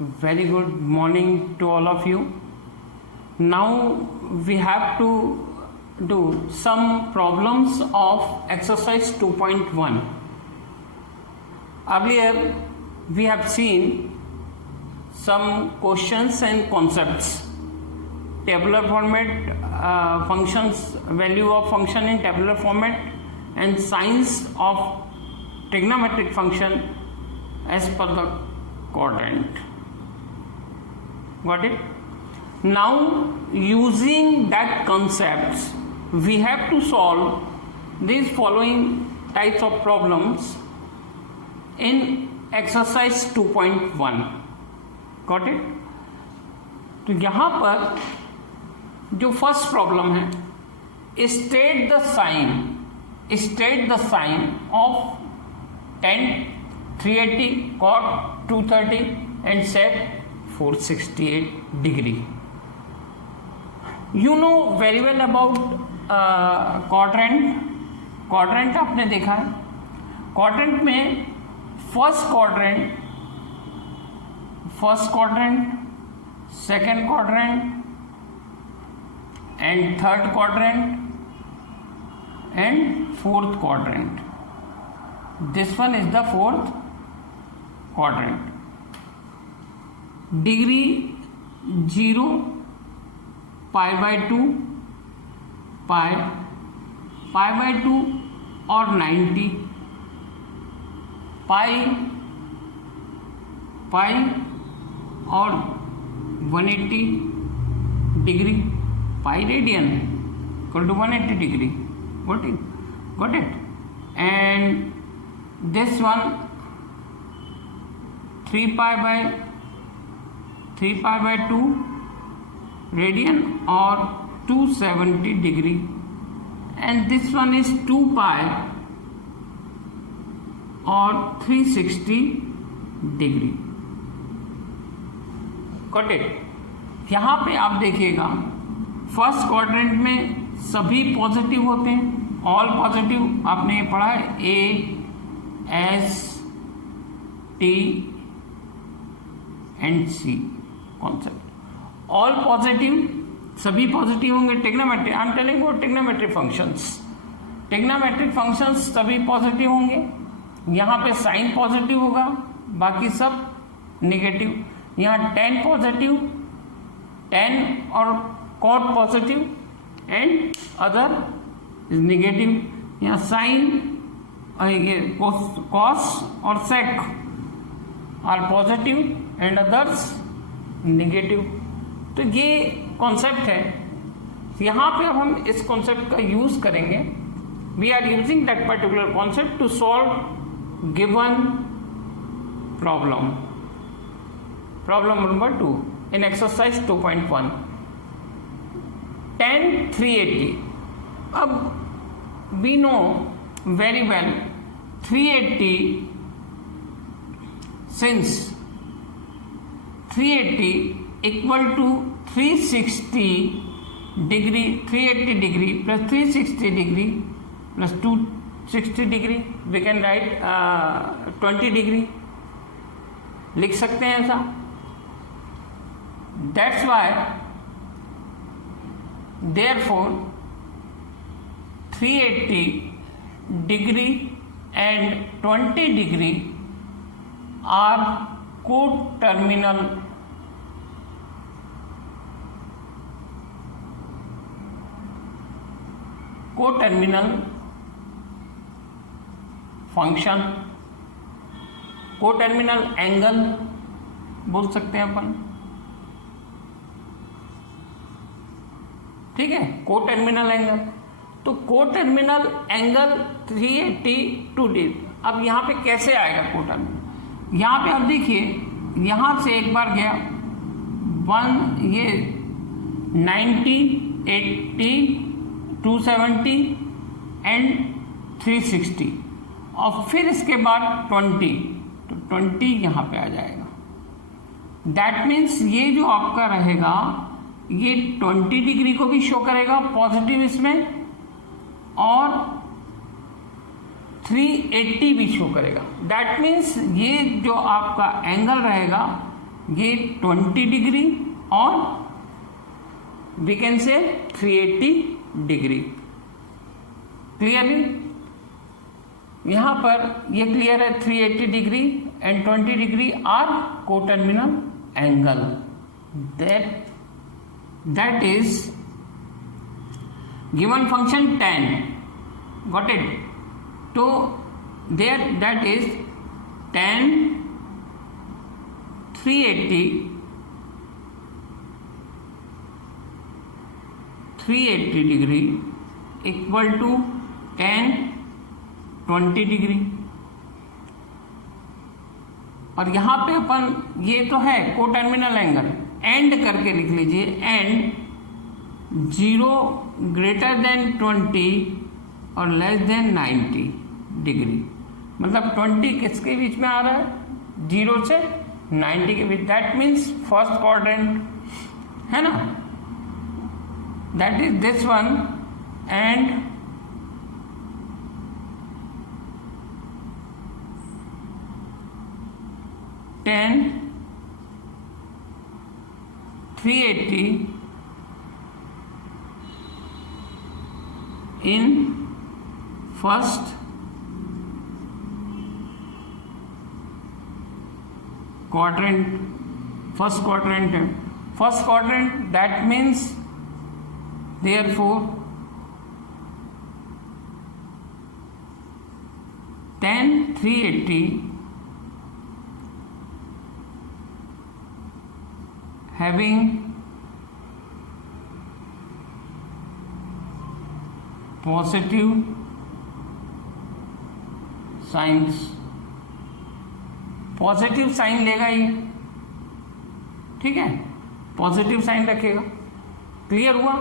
Very good morning to all of you. Now we have to do some problems of exercise 2.1. Earlier we have seen some questions and concepts. Tabular format, functions, value of function in tabular format, and signs of trigonometric function as per the quadrant. Got it? Now using that concepts, we have to solve these following types of problems in exercise 2.1. Got it? तो यहाँ पर जो first problem है, state the sign of tan 380 cot 230 and sec 468 degree. You know very well about quadrant आपने देखा है. Quadrant में first quadrant, second quadrant and third quadrant and fourth quadrant. This one is the fourth quadrant. Degree 0, pi by 2, pi by 2 or 90, pi or 180 degree, pi radian equal to 180 degree. Got it? And this one 3 pi by 2 radian or 270 degree, and this one is 2 pi or 360 degree. Got it? यहाँ पे आप देखिएगा first quadrant में सभी positive होते हैं, all positive. आपने ये पढ़ा है AST and C concept. All positive, सभी पॉजिटिव होंगे. Trigonometry, I am telling about trigonometric functions सभी पॉजिटिव होंगे. यहाँ पे साइन पॉजिटिव होगा, बाकी सब नेगेटिव. यहाँ tan पॉजिटिव, tan और cot positive and other is negative. यहाँ साइन, cos और sec are positive and others negative. तो ये कॉन्सेप्ट है. यहाँ पे अब हम इस कॉन्सेप्ट का यूज करेंगे. We are using that particular concept to solve given problem number 2 in exercise 2.1. tan 380. अब we know very well 380, since 380 equal to 360 degree, 380 degree plus 360 degree plus 260 degree, we can write 20 degree. लिख सकते हैं ऐसा. That's why, therefore, 380 degree and 20 degree are coterminal function, coterminal angle बोल सकते हैं अपन. ठीक है, कोटर्मिनल एंगल. तो कोटर्मिनल एंगल 380 2D. अब यहाँ पे कैसे आएगा कोटर्मिनल? यहाँ पे आप देखिए, यहाँ से एक बार गया 1, ये 90, 80, 270 एंड 360, और फिर इसके बाद 20, तो 20 यहाँ पे आ जाएगा. दैट मीन्स ये जो आपका रहेगा ये 20 डिग्री को भी शो करेगा पॉजिटिव इसमें, और 380 भी शो करेगा. दैट मीन्स ये जो आपका एंगल रहेगा ये 20 डिग्री और वी कैन से 380 डिग्री। क्लियरली यहां पर ये क्लियर है, 380 degree and 20 degree are coterminal angle. That is given function tan, got it. तो there that is tan 380 degree equal to tan 20 degree. और यहां पे अपन ये तो है कोटर्मिनल एंगल, एंड करके लिख लीजिए, एंड 0 ग्रेटर देन 20 और लेस देन 90 डिग्री। मतलब 20 किसके बीच में आ रहा है, 0 से 90 के बीच। दैट मीन्स फर्स्ट क्वाड्रेंट है ना, that is this one. And tan 380 in first quadrant, first quadrant, that means therefore tan 380 having positive signs, positive sign लेगा ये, ठीक है, पॉजिटिव साइन रखेगा। क्लियर हुआ।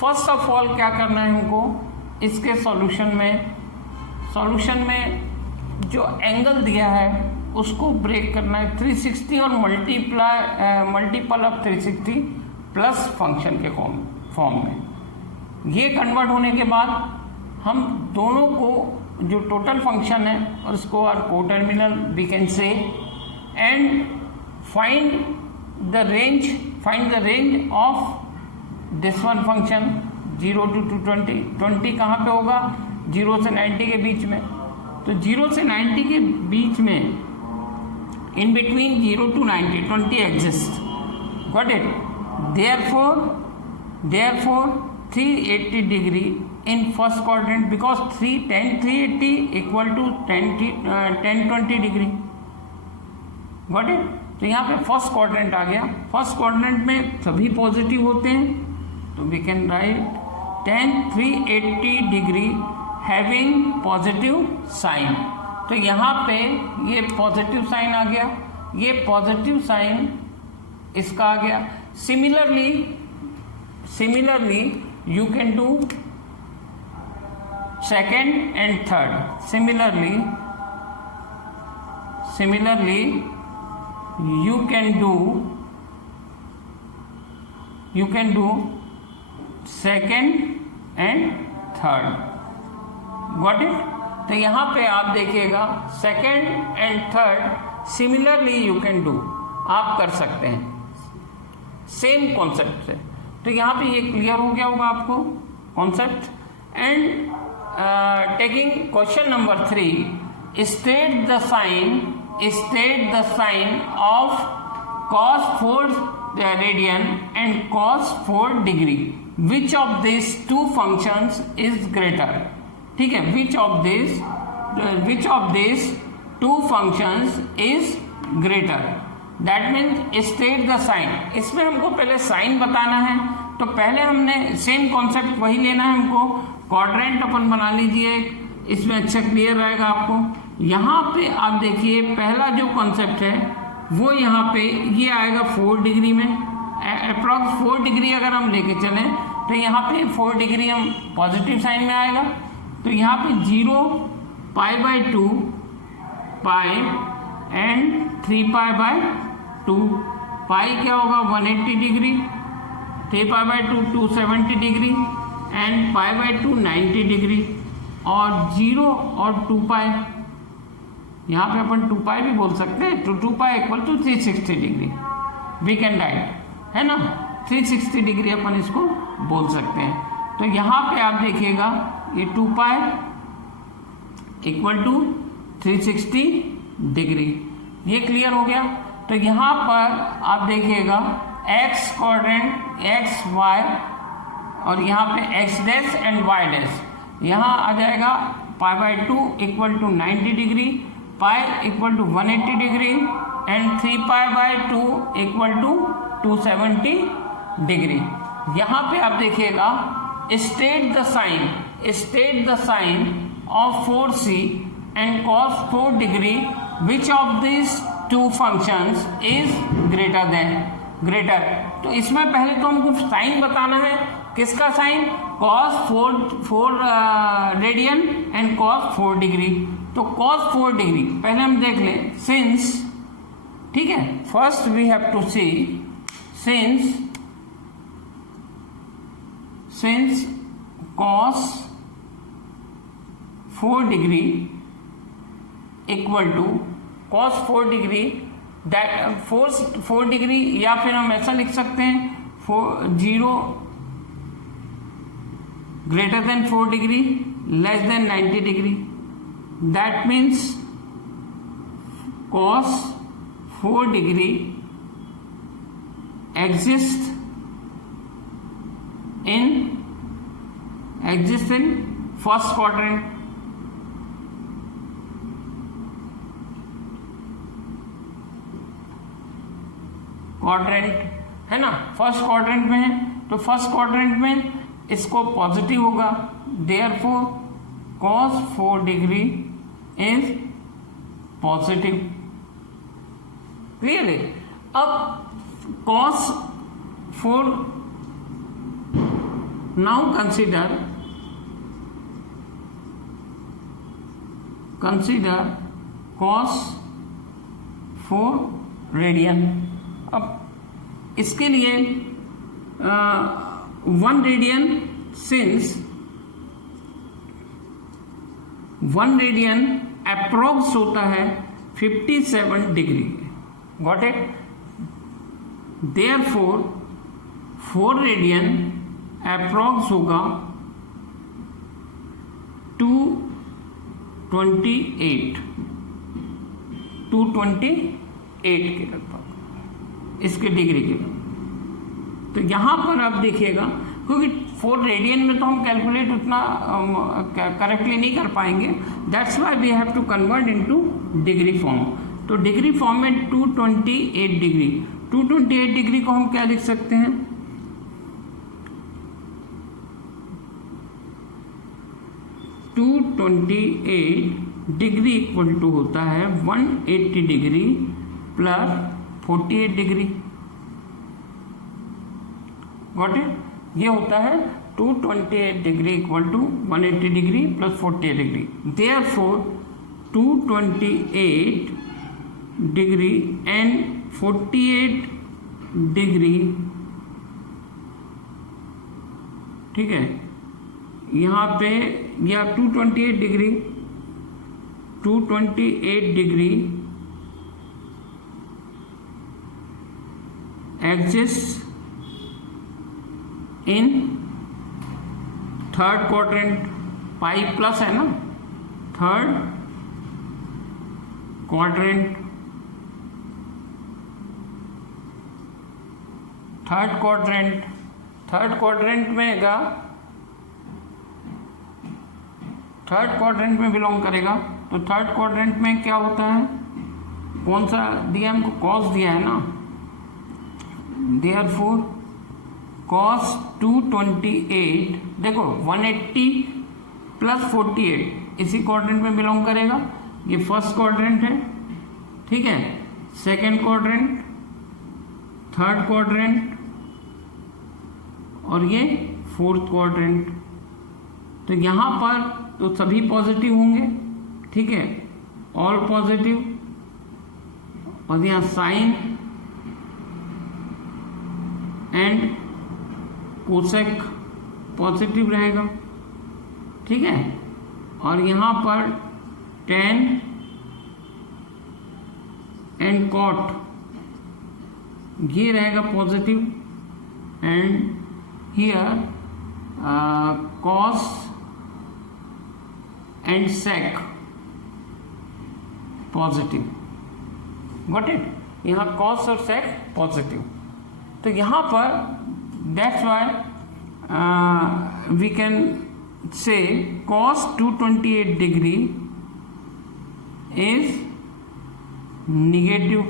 फर्स्ट ऑफ ऑल क्या करना है हमको, इसके सॉल्यूशन में जो एंगल दिया है उसको ब्रेक करना है 360 और मल्टीपल ऑफ 360 प्लस फंक्शन के फॉर्म में। ये कन्वर्ट होने के बाद हम दोनों को जो टोटल फंक्शन है और उसको or coterminal we can say, and find the range of this one function 0 to 220। 20 कहाँ पे होगा, 0 से 90 के बीच में। तो 0 से 90 के बीच में, in between 0 to 90 20 exists, got it। therefore 380 degree in first quadrant, because tan 380 equal to tan 20 degree, got it। तो यहाँ पे फर्स्ट क्वाड्रेंट आ गया। फर्स्ट क्वाड्रेंट में सभी पॉजिटिव होते हैं, तो we can write tan 380 degree having positive sign. तो यहाँ पे ये पॉजिटिव साइन आ गया, ये पॉजिटिव साइन इसका आ गया। Similarly you can do second and third. Similarly you can do second and third, got it। तो यहां पे आप देखिएगा second and third similarly you can do, आप कर सकते हैं सेम कॉन्सेप्ट से। तो यहां पे ये क्लियर हो गया होगा आपको concept. And taking question number 3, state the sign of cos 4 radian and cos 4 degree, which of these two functions is greater। ठीक है, which of these two functions is greater, that means state the sign। इसमें हमको पहले sign बताना है, तो पहले हमने सेम कॉन्सेप्ट वही लेना है हमको। क्वाड्रेंट अपन बना लीजिए, इसमें अच्छा क्लियर रहेगा आपको। यहाँ पे आप देखिए पहला जो कॉन्सेप्ट है वो यहाँ पे ये आएगा 4 डिग्री में, अप्रॉक्स 4 डिग्री अगर हम लेके चलें तो यहाँ पे 4 डिग्री हम पॉजिटिव साइन में आएगा। तो यहाँ पे 0 π/2 पाई एंड 3π/2। पाई क्या होगा 180 डिग्री, 3π/2 270 डिग्री एंड π/2 90 डिग्री, और 0 और 2π, यहाँ पे अपन 2π भी बोल सकते हैं। तो 2π = 360 डिग्री। वी कैन राइट, है ना, 360 डिग्री अपन इसको बोल सकते हैं। तो यहाँ पे आप देखिएगा ये 2 पाई इक्वल टू 360 डिग्री, ये क्लियर हो गया। तो यहाँ पर आप देखिएगा एक्स कोऑर्डिनेट एक्स वाई और यहाँ पे X dash and Y dash, यहाँ आ जाएगा π/2 equal to 90 degree, pi equal to 180 degree and 3π/2 equal to 270 degree. यहाँ पे आप देखिएगा state the sign of 4c and cos 4 degree which of this two functions is greater. तो इसमें पहले तो हमको साइन बताना है, किसका sine, cos 4 radian and cos 4 degree. तो cos 4 डिग्री पहले हम देख लें, सिंस, ठीक है, first we have to see since cos 4 degree equal to cos 4 degree that 4 degree, या फिर हम ऐसा लिख सकते हैं 0 greater than 4 degree less than 90 degree, that means cos 4 degree exists in first quadrant, है ना, फर्स्ट क्वाड्रेंट में है। तो फर्स्ट क्वाड्रेंट में इसको पॉजिटिव होगा, therefore cos 4 degree is positive, clear है। अब cos 4, now consider cos 4 radian. अब इसके लिए 1 रेडियन, सिंस 1 रेडियन अप्रोक्स होता है 57 degree, got it. Therefore 4 radian approx होगा 228 के लगभग, इसके डिग्री के। तो यहां पर आप देखिएगा, क्योंकि 4 रेडियन में तो हम कैलकुलेट उतना करेक्टली नहीं कर पाएंगे, that's why we have to convert into degree form. तो डिग्री फॉर्म में 228 डिग्री को हम क्या लिख सकते हैं, 228 डिग्री इक्वल टू होता है 180 degree plus 48 degree, got it. ये होता है 228 degree equal to 180 degree plus 48 degree. Therefore 228 degree and 48 degree, ठीक है, यहाँ पे या 228 degree exist in third quadrant, pi plus है ना, थर्ड क्वाड्रेंट थर्ड क्वाड्रेंट में बिलोंग करेगा। तो थर्ड क्वाड्रेंट में क्या होता है, कौन सा दिया हमको, कॉस दिया है ना, देयरफॉर cos 228, देखो 180 प्लस 48 इसी क्वाड्रेंट में बिलोंग करेगा। ये फर्स्ट क्वाड्रेंट है, ठीक है, सेकेंड क्वाड्रेंट, थर्ड क्वाड्रेंट और ये फोर्थ क्वाड्रेंट। तो यहां पर तो सभी पॉजिटिव होंगे, ठीक है, ऑल पॉजिटिव, और यहाँ साइन एंड कोसेक पॉजिटिव रहेगा, ठीक है, और यहां पर टेन एंड कॉट ये रहेगा positive and here cos and sec positive, got it. यहाँ कॉस और सेक पॉजिटिव, तो यहाँ पर that's why we can say cos 228 degree is negative,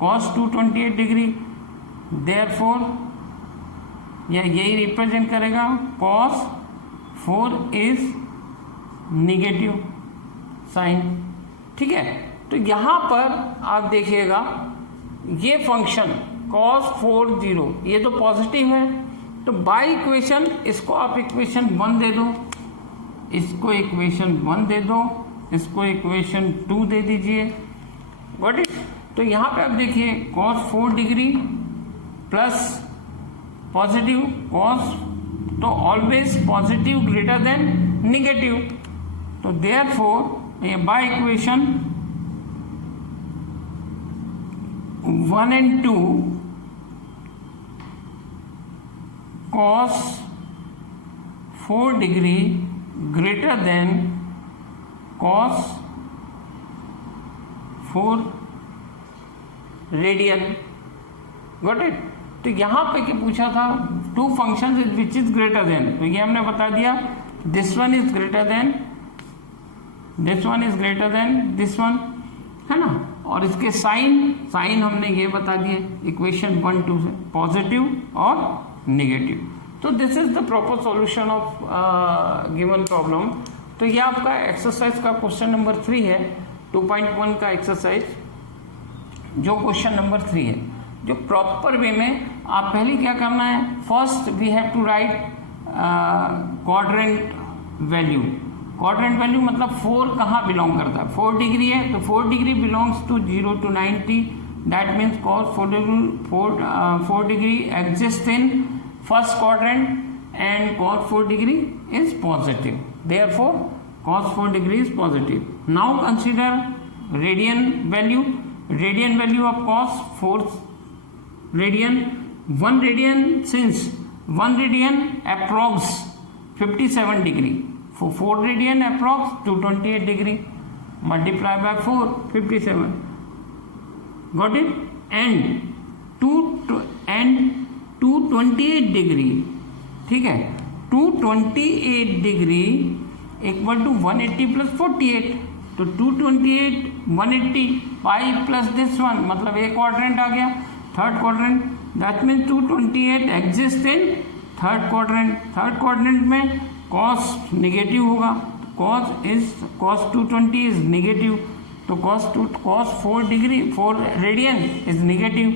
cos 228 degree, therefore यही रिप्रेजेंट करेगा cos 4 is नेगेटिव साइन, ठीक है। तो यहां पर आप देखिएगा ये फंक्शन cos 40 ये तो पॉजिटिव है, तो बाय इक्वेशन इसको आप इक्वेशन 1 दे दो, इसको इक्वेशन 1 दे दो, इसको इक्वेशन 2 दे दीजिए, गॉट इट। तो यहाँ पे आप देखिए cos 4 degree plus positive cos, तो always positive greater than negative, तो देयरफॉर ये by equation 1 and 2 cos 4 degree greater than cos 4 radian, got it. तो यहां पे क्या पूछा था, two functions which is greater than, तो ये हमने बता दिया this one is greater than this one is greater than this one, है ना। और इसके साइन हमने ये बता दिए इक्वेशन 1 2 से, पॉजिटिव और नेगेटिव। तो this is the proper solution of given problem. तो ये आपका एक्सरसाइज का क्वेश्चन नंबर 3 है, 2.1 का एक्सरसाइज, जो क्वेश्चन नंबर 3 है। जो प्रॉपर वे में आप पहले क्या करना है, first we have to write quadrant value. Quadrant value मतलब 4 कहाँ बिलोंग करता है, 4 डिग्री है, तो 4 degree belongs to 0 to 90, that means cos 4 degree exist in first quadrant and cos 4 degree is positive, therefore cos 4 degree is positive. Now consider radian value, radian value of cos 4 radian, 1 radian, since 1 radian approx 57 degree, 4 radian approx 228 degree, multiply by 4 57, got it. And 228 degree, ठीक है, 228 degree equal to 180 plus 48, तो 228 180 pi plus this one, मतलब एक quadrant आ गया, third quadrant, that means 228 exist in third quadrant. Third quadrant में cos negative होगा, cos 220 is negative, तो cos 4 degree 4 radian is negative,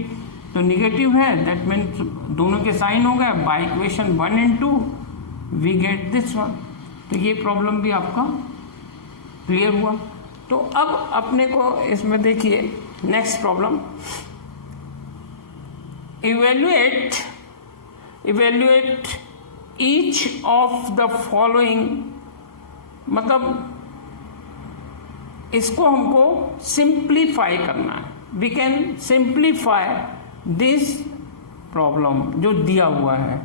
तो नेगेटिव है, दैट मीन्स दोनों के साइन हो गए, by equation 1 and 2 we get this one. तो ये प्रॉब्लम भी आपका क्लियर हुआ। तो अब अपने को इसमें देखिए next problem, evaluate each of the following, मतलब इसको हमको सिंप्लीफाई करना है, we can simplify this problem जो दिया हुआ है,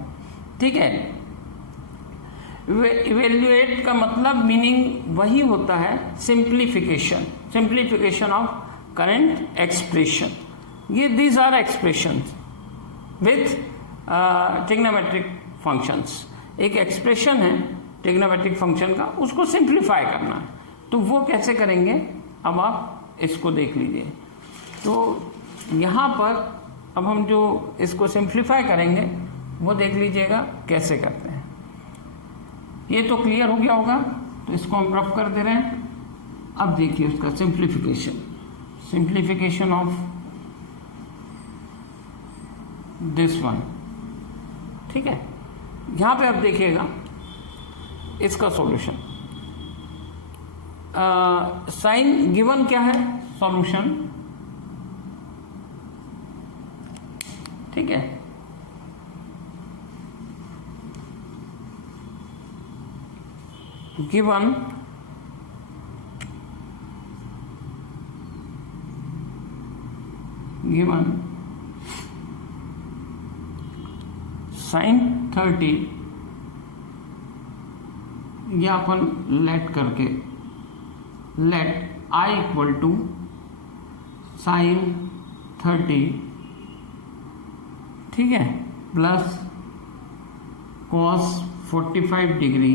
ठीक है। इवेल्युएट का मतलब मीनिंग वही होता है simplification, simplification of current expression. ये these are expressions with trigonometric functions. एक एक्सप्रेशन है ट्रिग्नोमेट्रिक फंक्शन का, उसको सिंप्लीफाई करना है, तो वो कैसे करेंगे अब आप इसको देख लीजिए। तो यहाँ पर अब हम जो इसको सिंप्लीफाई करेंगे वो देख लीजिएगा कैसे करते हैं। ये तो क्लियर हो गया होगा, तो इसको हम रफ कर दे रहे हैं। अब देखिए उसका सिंप्लीफिकेशन ऑफ दिस वन, ठीक है। यहां पे आप देखिएगा इसका सॉल्यूशन, साइन गिवन क्या है, सॉल्यूशन, ठीक है। गिवन गिवन sin 30, या अपन लेट करके let I equal to sin 30, ठीक है, plus cos 45 degree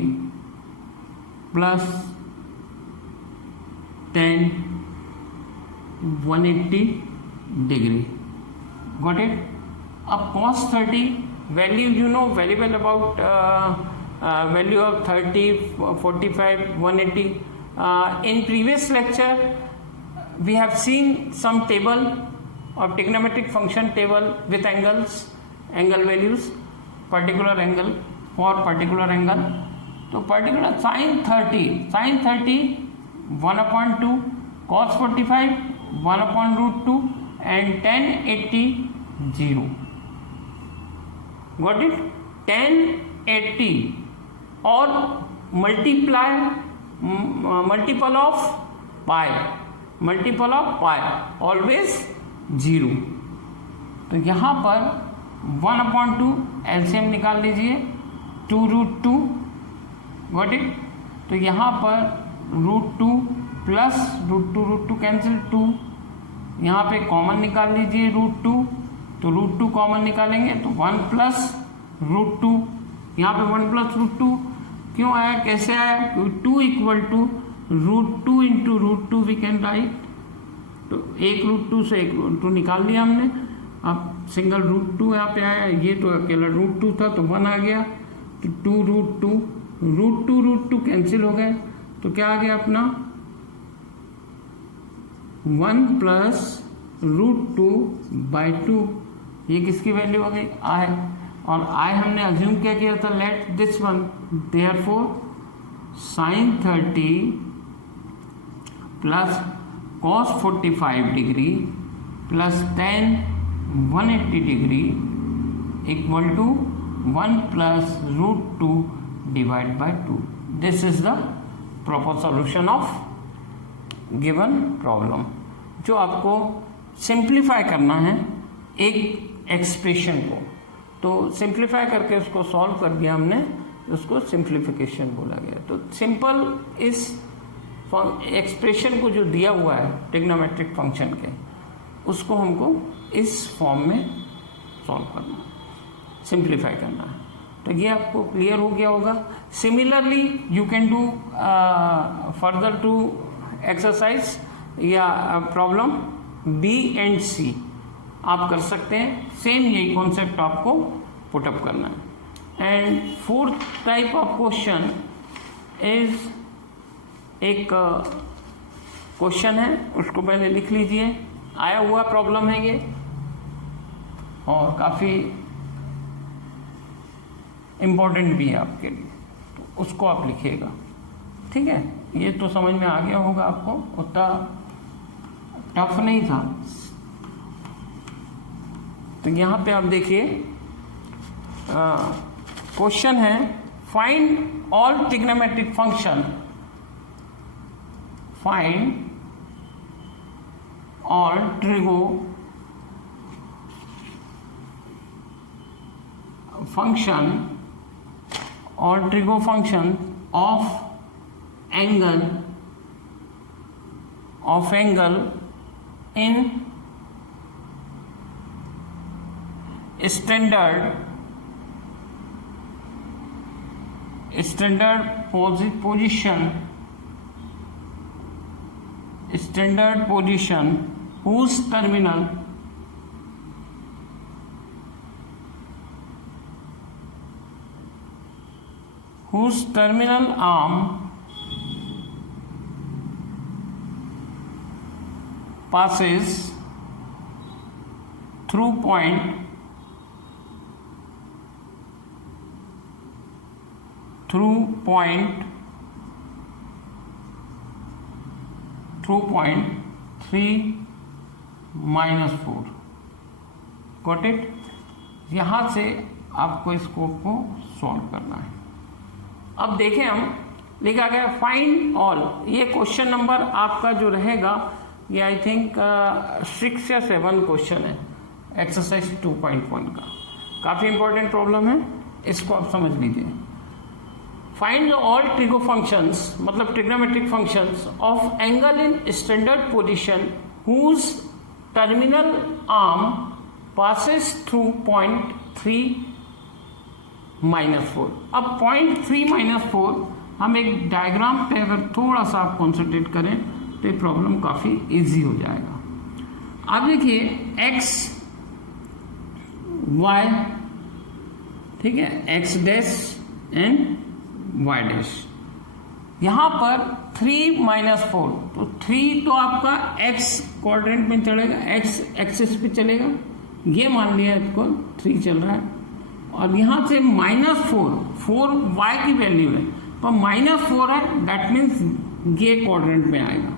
plus tan 180 degree. Got it. अब cos 30 value, you know very well about value of 30, 45, 180. In previous lecture we have seen some table of trigonometric function table with angles, angle values, particular angle for particular angle. तो particular sin 30 1/2, cos 45 1/√2 and tan 80 0. Got it? tan 80 और multiple of pi always 0. तो यहाँ पर 1/2 LCM निकाल लीजिए, 2√2. Got it. तो यहाँ पर √2 प्लस √2 कैंसिल 2, यहाँ पे कॉमन निकाल लीजिए √2, तो √2 कॉमन निकालेंगे तो 1 प्लस √2. यहाँ पे 1 प्लस √2 क्यों आया, कैसे आया, 2 equal to √2 into √2 we can write. तो एक √2 से एक √2 निकाल दिया हमने. अब सिंगल √2 यहाँ पे आया, ये तो अकेला √2 था तो 1 आ गया, तो 2 √2 कैंसिल हो गए, तो क्या आ गया अपना 1 प्लस √2/2. ये किसकी वैल्यू हो गई, आई. और आई हमने अज्यूम क्या किया था, let this one, therefore sin 30 plus cos 45 degree plus tan 180 degree equal to 1 plus √2 divide by 2. This is the proper solution of given problem. जो आपको सिंप्लीफाई करना है एक एक्सप्रेशन को, तो सिंप्लीफाई करके उसको सॉल्व कर दिया हमने, उसको सिंप्लीफिकेशन बोला गया. तो सिंपल इस एक्सप्रेशन को जो दिया हुआ है ट्रिग्नोमेट्रिक फंक्शन के, उसको हमको इस फॉर्म में सॉल्व करना है, सिंप्लीफाई करना है. तो ये आपको क्लियर हो गया होगा. Similarly you can do further two exercise या प्रॉब्लम बी एंड सी आप कर सकते हैं. सेम यही कॉन्सेप्ट आपको पुटअप करना है. And fourth type of question is, एक क्वेश्चन है उसको पहले लिख लीजिए. आया हुआ प्रॉब्लम है ये और काफ़ी इम्पोर्टेंट भी है आपके लिए, तो उसको आप लिखिएगा. ठीक है, ये तो समझ में आ गया होगा आपको, उतना टफ नहीं था. तो यहाँ पे आप देखिए क्वेश्चन है, find all trigonometric function, find all trigo function और trigo function of angle in standard position whose terminal arm passes through point through point 3-4. Got it. यहां से आपको इसको सॉल्व करना है. अब देखें हम, लिखा गया फाइंड ऑल. ये क्वेश्चन नंबर आपका जो रहेगा ये आई थिंक 6 या 7 क्वेश्चन है एक्सरसाइज 2.1 का, काफ़ी इंपॉर्टेंट प्रॉब्लम है, इसको आप समझ लीजिए। फाइंड ऑल ट्रिगो फंक्शंस, मतलब trigonometric functions of angle in standard position whose terminal arm passes through point 3 -4। अब पॉइंट 3 -4 हम एक डायग्राम पे अगर थोड़ा सा आप कॉन्सेंट्रेट करें तो ये प्रॉब्लम काफ़ी इजी हो जाएगा। अब देखिए x y, ठीक है, x dash and y dash, यहाँ पर 3 -4, तो 3 तो आपका x क्वाड्रेंट में चलेगा, x एक्सिस पे चलेगा, ये मान लिया इसको 3 चल रहा है, और यहाँ से -4 y की वैल्यू है, तो -4 है, दैट मीन्स ये क्वाड्रेंट में आएगा।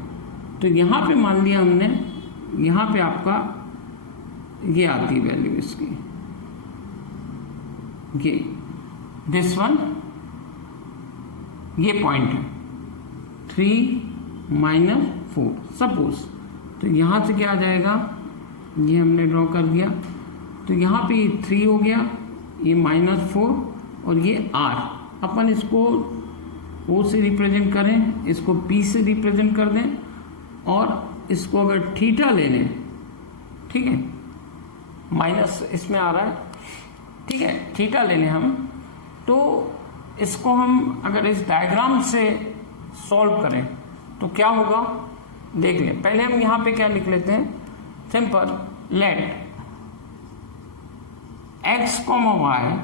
तो यहाँ पे मान लिया हमने, यहाँ पे आपका ये आती वैल्यू इसकी, ये दिस वन, ये पॉइंट है 3 -4 सपोज। तो यहाँ से क्या आ जाएगा, ये हमने ड्रॉ कर दिया, तो यहाँ पे 3 हो गया, ये -4 और ये r, अपन इसको O से रिप्रेजेंट करें, इसको P से रिप्रेजेंट कर दें, और इसको अगर थीटा ले लें, ठीक है, माइनस इसमें आ रहा है, ठीक है, थीटा ले लें हम, तो इसको हम अगर इस डायग्राम से सॉल्व करें तो क्या होगा देख लें। पहले हम यहाँ पे क्या लिख लेते हैं, सिंपल, लेट x, y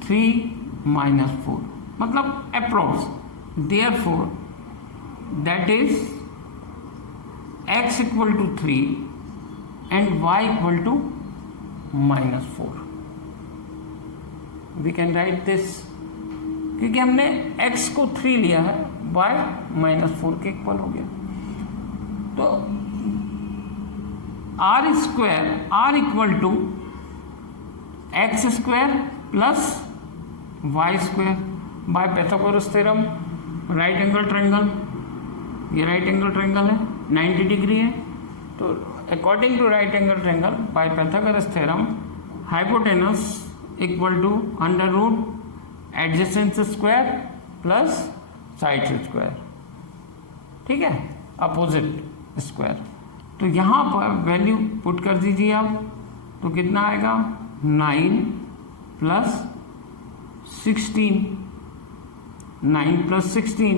3 -4, मतलब approx, therefore that is x equal to 3 and y equal to -4. We can write this, क्योंकि हमने x को 3 लिया है, y -4 के इक्वल हो गया। तो r equal to x² plus y² by Pythagoras theorem, right angle triangle, ये राइट एंगल ट्रायंगल है, 90 डिग्री है, तो according to right angle triangle by Pythagoras theorem, hypotenuse equal to √ adjacence square plus side square, ठीक है, opposite square. तो यहाँ पर value put कर दीजिए आप, तो कितना आएगा 9 + 16, 9 + 16,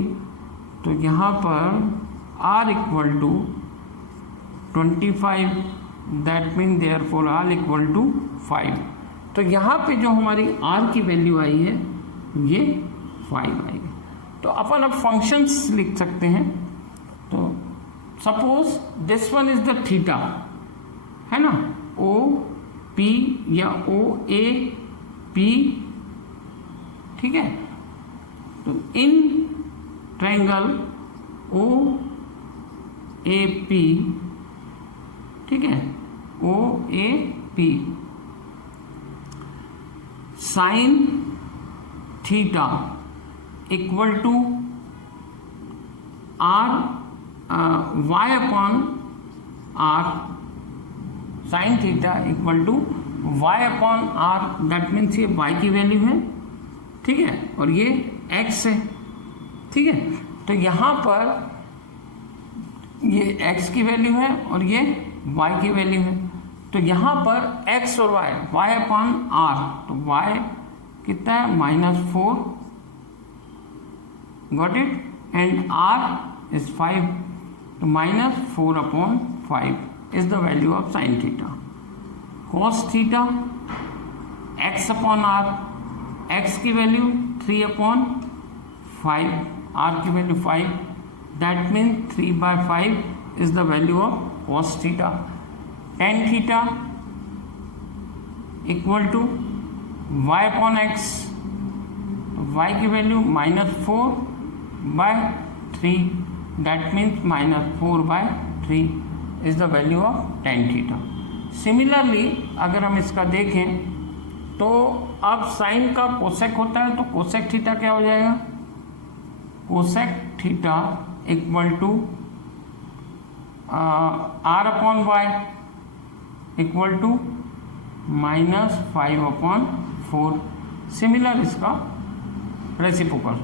तो यहाँ पर r equal to 25, that mean therefore r equal to 5। तो यहाँ पे जो हमारी r की वैल्यू आई है ये 5 आई है। तो अपन अब फंक्शंस लिख सकते हैं, तो suppose this one is the theta, है ना, ओ पी या ओ ए पी, ठीक है, तो in triangle O A P, ठीक है, O A P, sine theta equal to r y upon r, sine theta equal to y upon r, that means ये y की वैल्यू है, ठीक है, और ये x है, ठीक है। तो यहाँ पर ये x की वैल्यू है और ये y की वैल्यू है, तो यहाँ पर x और y अपॉन r, तो y कितना है -4, got it, and r is 5, तो -4 upon 5 is the value of sine theta. Cos theta x upon r, x की वैल्यू 3 अपॉन 5, r की value 5, that mean 3/5 is the value of cos theta. Tan theta equal to y upon x, y की value -4/3, that means -4/3 is the value of tan theta. Similarly अगर हम इसका देखें तो अब sign का cosec होता है, तो कोसेक थीटा क्या हो जाएगा, cosec theta equal to r upon y equal to -5/4। Similar इसका रेसिप्रोकल,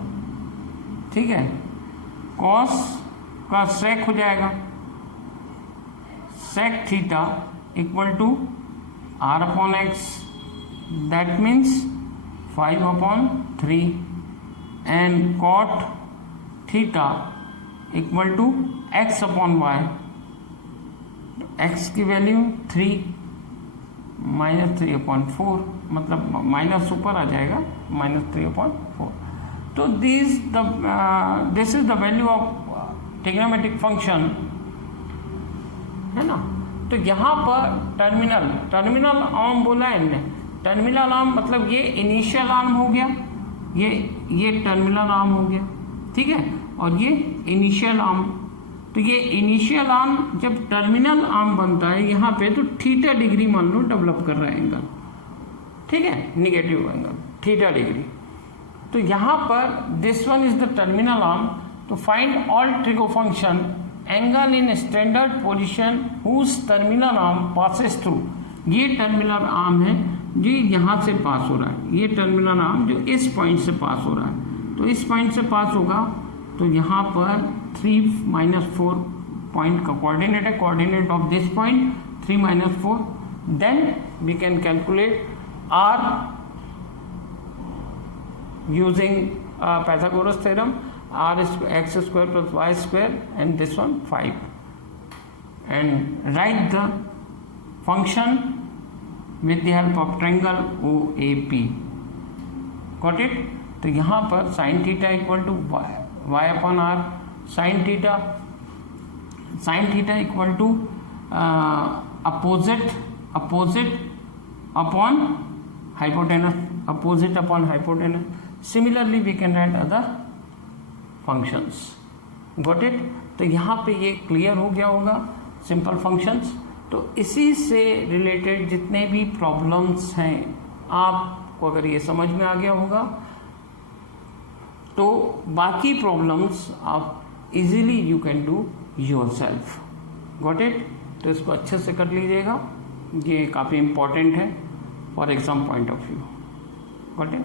ठीक है। कॉस का सेक हो जाएगा, sec theta equal to r upon x, that means 5/3 and cot theta equal to x upon y. X की value 3 -3/4, मतलब minus ऊपर आ जाएगा, -3/4। तो this is the value of trigonometric function, है ना। तो यहाँ पर टर्मिनल आर्म बोला है हमने। टर्मिनल आर्म मतलब ये इनिशियल आर्म हो गया, ये टर्मिनल आर्म हो गया, ठीक है, और ये इनिशियल आर्म। तो ये इनिशियल आर्म जब टर्मिनल आर्म बनता है यहाँ पे, तो थीटा डिग्री मान लो डेवलप कर रहा है एंगल, ठीक है, निगेटिव एंगल थीटा डिग्री। तो यहाँ पर this one is the terminal arm. तो find all trigo function angle in standard position whose terminal arm passes through. ये टर्मिनल आर्म है जो यहाँ से पास हो रहा है, ये टर्मिनल आर्म जो इस पॉइंट से पास हो रहा है। तो इस पॉइंट से पास होगा, तो यहाँ पर 3 - 4 पॉइंट का कोऑर्डिनेट है, coordinate of this point 3 - 4। Then we can calculate r using Pythagoras theorem, r is x² + y² and this one 5, and write the function with the help of triangle OAP. Got it? तो यहाँ पर sin theta equal to y/r, sin theta equal to opposite upon hypotenuse. Similarly we can write other functions. Got it? तो यहाँ पे ये clear हो गया होगा सिंपल फंक्शंस। तो इसी से रिलेटेड जितने भी प्रॉब्लम्स हैं, आपको अगर ये समझ में आ गया होगा तो बाकी प्रॉब्लम्स आप easily you can do yourself. Got it? तो इसको अच्छे से कर लीजिएगा, ये काफ़ी इम्पोर्टेंट है for exam point of view. Got it?